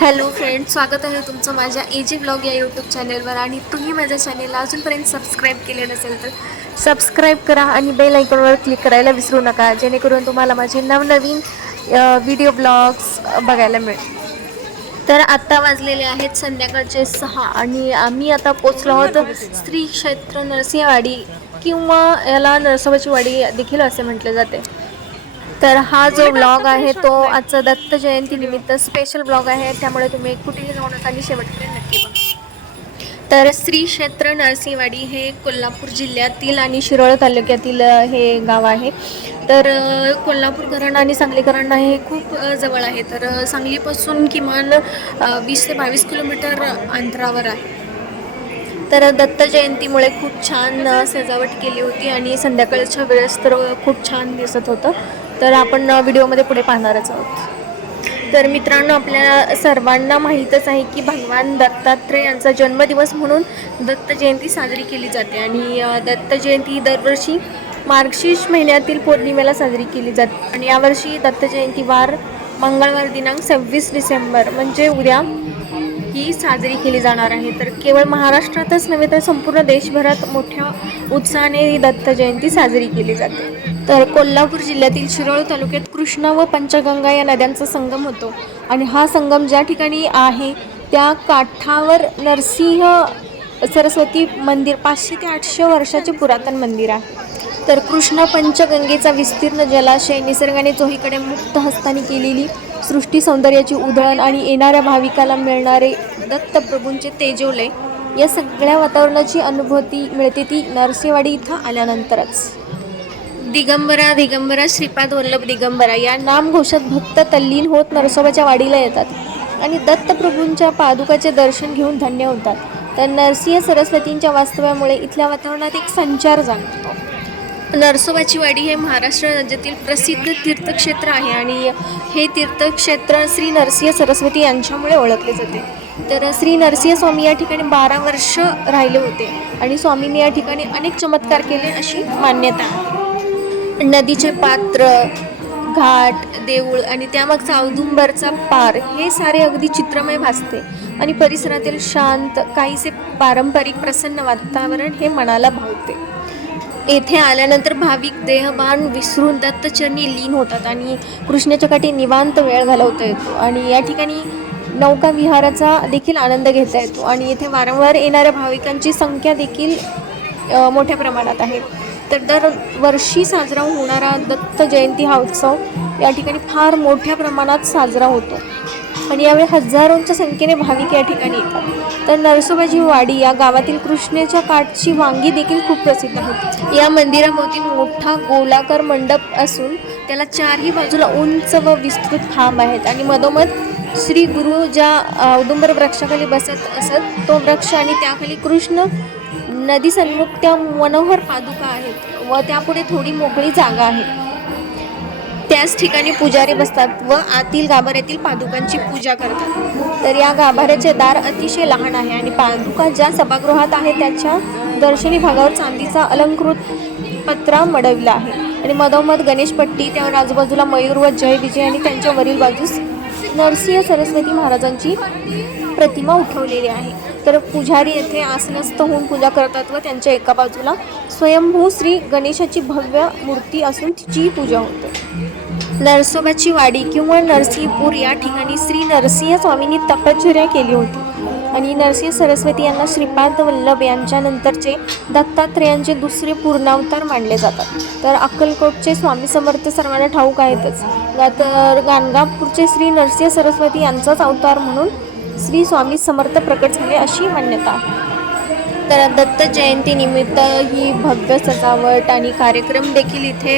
Hello friend स्वागत आहे तुमचं माझ्या एजी ब्लॉग या यूट्यूब चॅनलवर आणि तुम्ही माझ्या चॅनेलला अजूनपर्यंत सबस्क्राईब केले नसेल तर सबस्क्राईब करा आणि बेल आयकॉनवर क्लिक करायला विसरू नका जेणेकरून तुम्हाला माझे नवनवीन व्हिडिओ ब्लॉग्स बघायला मिळेल. तर आत्ता वाजलेले आहेत संध्याकाळचे सहा आणि आम्ही आता पोचलो आहोत स्त्री क्षेत्र नरसिंहवाडी किंवा याला नरसोबाची वाडी देखील असे म्हटले जाते. तर हा जो ब्लॉग आहे तो आजचा दत्त जयंती निमित्त स्पेशल ब्लॉग आहे. त्यामुळे तुम्ही कुठेही जाऊ नका. आणि शेवटपर्यंत नक्की बघा. तर श्री क्षेत्र नरसिंहवाडी हे कोल्हापूर जिल्ह्यातील आणि शिरोळ तालुक्यातील हे गाव आहे. तर कोल्हापूर करण आणि सांगलीकरण हे खूप जवळ आहे. तर सांगलीपासून किमान वीस ते बावीस किलोमीटर अंतरावर आहे. तर दत्त जयंतीमुळे खूप छान सजावट केली होती आणि संध्याकाळच्या वेळेस तर खूप छान दिसत होतं. तर आपण व्हिडिओमध्ये पुढे पाहणारच आहोत. तर मित्रांनो आपल्या सर्वांना माहीतच आहे की भगवान दत्तात्रय यांचा जन्मदिवस म्हणून दत्त जयंती साजरी केली जाते. आणि दत्त जयंती दरवर्षी मार्गशीर्ष महिन्यातील पौर्णिमेला साजरी केली जाते. आणि यावर्षी दत्त जयंती वार मंगळवार दिनांक सव्वीस डिसेंबर म्हणजे उद्या ही साजरी केली जाणार आहे. तर केवळ महाराष्ट्रातच नव्हे तर संपूर्ण देशभरात मोठ्या उत्साहाने ही दत्त जयंती साजरी केली जाते. तर कोल्हापूर जिल्ह्यातील शिरोळ तालुक्यात कृष्णा व पंचगंगा या नद्यांचा संगम होतो. आणि हा संगम ज्या ठिकाणी आहे त्या काठावर नरसिंह सरस्वती मंदिर पाचशे ते आठशे वर्षाचे पुरातन मंदिर आहे. तर कृष्णा पंचगंगेचा विस्तीर्ण जलाशय निसर्गाने चोहीकडे मुक्त हस्ताने केलेली सृष्टी सौंदर्याची उधळण आणि येणाऱ्या भाविकाला मिळणारे दत्तप्रभूंचे तेजोलय या सगळ्या वातावरणाची अनुभूती मिळते ती नरसिंहवाडी इथं आल्यानंतरच. दिगंबरा दिगंबरा श्रीपाद वल्लभ दिगंबरा या नामघोषात भक्त तल्लीन होत नरसोबाच्या वाडीला येतात आणि दत्तप्रभूंच्या पादुकाचे दर्शन घेऊन धन्य होतात. तर नरसिंह सरस्वतींच्या वास्तव्यामुळे इथल्या वातावरणात एक संचार जाणवतो. नरसोबाची वाडी हे महाराष्ट्र राज्यातील प्रसिद्ध तीर्थक्षेत्र आहे आणि हे तीर्थक्षेत्र श्री नरसिंह सरस्वती यांच्यामुळे ओळखले जाते. तर श्री नरसिंह स्वामी या ठिकाणी बारा वर्ष राहिले होते आणि स्वामींनी या ठिकाणी अनेक चमत्कार केले अशी मान्यता आहे. नदीचे पात्र घाट देऊळ आणि त्यामागचा औदुंबरचा पार हे सारे अगदी चित्रमय भासते. आणि परिसरातील शांत काहीसे पारंपरिक प्रसन्न वातावरण हे मनाला भावते. येथे आल्यानंतर भाविक देहभान विसरून दत्तचरणी लीन होतात आणि कृष्णाच्या काठी निवांत वेळ घालवता येतो. आणि या ठिकाणी नौका विहाराचा देखील आनंद घेता येतो. आणि येथे वारंवार येणाऱ्या भाविकांची संख्या देखील मोठ्या प्रमाणात आहे. तर दरवर्षी साजरा होणारा दत्त जयंती हा उत्सव या ठिकाणी फार मोठ्या प्रमाणात साजरा होतो. आणि यावेळी हजारोंच्या संख्येने भाविक या ठिकाणी येतात. तर नरसोबाची वाडी या गावातील कृष्णेच्या काठची वांगी देखील खूप प्रसिद्ध होती या मंदिराभोवती मोठा गोलाकार मंडप असून त्याला चारही बाजूला उंच व विस्तृत खांब आहेत. आणि मधोमध श्री गुरु ज्या औदुंबर वृक्षाखाली बसत असत तो वृक्ष आणि त्याखाली कृष्ण नदी सन्मुख त्या मनोहर पादुका आहेत व त्यापुढे थोडी मोकळी जागा आहे. त्याच ठिकाणी पुजारी बसतात व आतील गाभाऱ्यातील पादुकांची पूजा करतात. तर या गाभाऱ्याचे दार अतिशय लहान आहे आणि पादुका ज्या सभागृहात आहे त्याच्या दर्शनी भागावर चांदीचा अलंकृत पत्रा मडविला आहे. आणि मधोमध गणेशपट्टी त्यावर आजूबाजूला मयूर व जय विजय आणि त्यांच्या वरील बाजूस नरसिंह सरस्वती महाराजांची प्रतिमा उठवलेली आहे. तर पुजारी येथे आसनस्थ होऊन पूजा करतात व त्यांच्या एका बाजूला स्वयंभू श्री गणेशाची भव्य मूर्ती असून तिचीही पूजा होते. नरसोबाची वाडी किंवा नरसिंहपूर या ठिकाणी श्री नरसिंह स्वामींनी तपश्चर्या केली होती. आणि नरसिंह सरस्वती यांना श्रीपाद वल्लभ यांच्यानंतरचे दत्तात्रेयांचे दुसरे पूर्णावतार मानले जातात. तर अक्कलकोटचे स्वामी समर्थ सर्वांना ठाऊक आहेतच. गा- तर गाणगापूरचे श्री नरसिंह सरस्वती यांचाच अवतार म्हणून श्री स्वामी समर्थ प्रकट झाले अशी मान्यता. आहे तर दत्त जयंतीनिमित्त ही भव्य सजावट आणि कार्यक्रम देखील इथे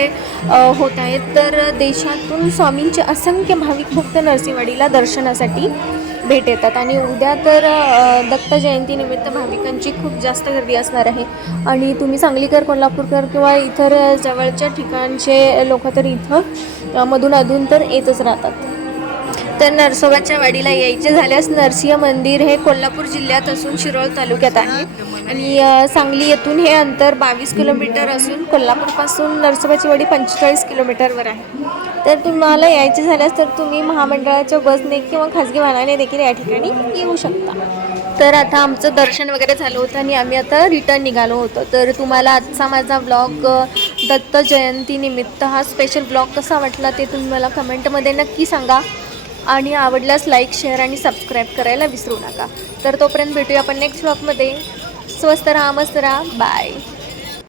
होत आहेत. तर देशातून स्वामींचे असंख्य भाविक भक्त नरसिंहवाडीला दर्शनासाठी भेट येतात. आणि उद्या तर दत्त जयंतीनिमित्त भाविकांची खूप जास्त गर्दी असणार आहे. आणि तुम्ही सांगलीकर कोल्हापूरकर किंवा इतर जवळच्या ठिकाणचे लोक तर इथं मधून अधून तर येतच राहतात. तर नरसोबाच्या वाडीला यायचे झाल्यास नरसिंह मंदिर हे कोल्हापूर जिल्ह्यात असून शिरोळ तालुक्यात आहे. आणि सांगली येथून हे अंतर बावीस किलोमीटर असून कोल्हापूरपासून नरसोबाची वाडी पंचेचाळीस किलोमीटरवर आहे. तर तुम्हाला यायचे झाल्यास तर तुम्ही महामंडळाच्या बसने किंवा खाजगी वाहनाने देखील या ठिकाणी येऊ शकता. तर आता आमचं दर्शन वगैरे झालं होतं आणि आम्ही आता रिटर्न निघालो होतो. तर तुम्हाला आजचा माझा ब्लॉग दत्त जयंतीनिमित्त हा स्पेशल ब्लॉग कसा वाटला ते तुम्ही मला कमेंटमध्ये नक्की सांगा. आणि आवडल्यास लाईक शेअर आणि सबस्क्राईब करायला विसरू नका. तर तोपर्यंत भेटूया आपण नेक्स्ट ब्लॉगमध्ये स्वस्त राहा मस्त राहा. बाय